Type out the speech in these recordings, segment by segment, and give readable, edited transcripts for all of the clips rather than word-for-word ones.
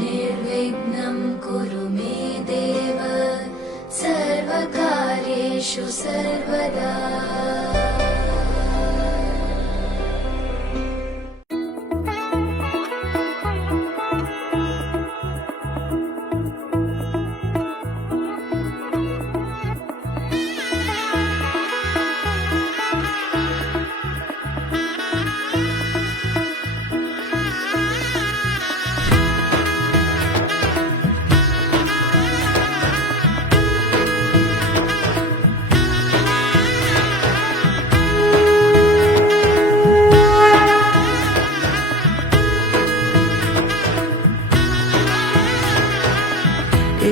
निर्विघ्नं कुरु मे देव सर्वकार्येषु सर्वदा।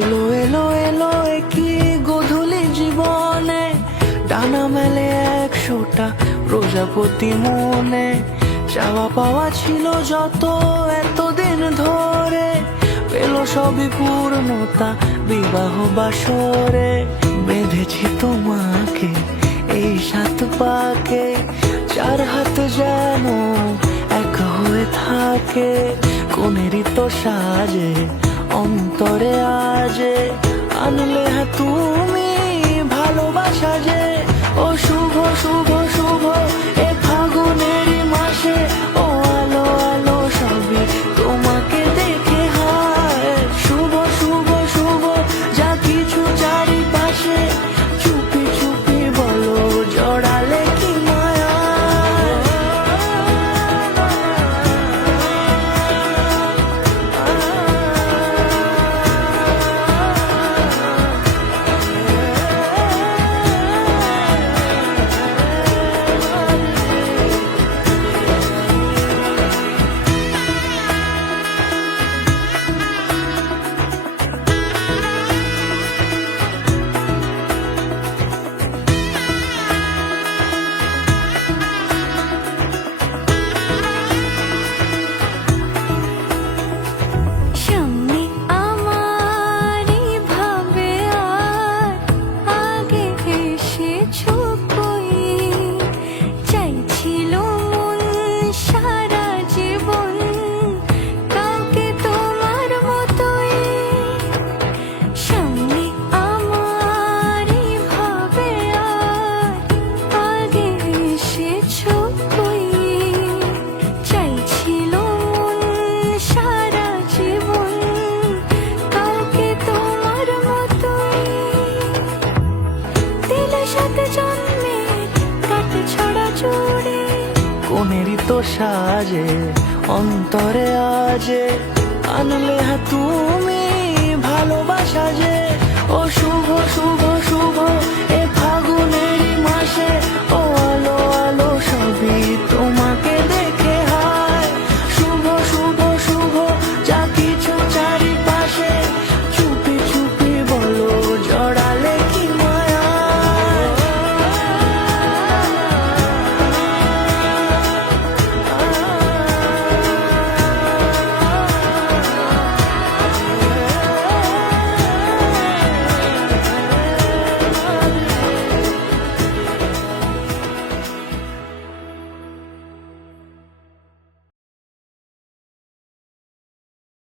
এলো এলো এলো কি গধূলি জীবনে, ডানা মেলে 100টা প্রজাপতি মনে। চাওয়া পাওয়া ছিল যত এতদিন ধরে, পেল সবই পূর্ণতা বিবাহ বাসরে। বেঁধেছি তোমাকে এই 7 পাকে, 4 হাত যেন এক হয়ে থাকে। কোনেরই তো সাজে অন্তরে আজে, আনলে তুমি ভালোবাসা যে। ও শুভ শুভ শুভ এ ফাগুনেরই মাসে, ও আলো আলো সবই তোমাকে দেখে হয়। শুভ শুভ শুভ যা কিছু চারিপাশে, চুপি চুপি বলো জড়ালে কি মায়া। কোনেরই তো সাজে অন্তরে আজে, আনলে তুমি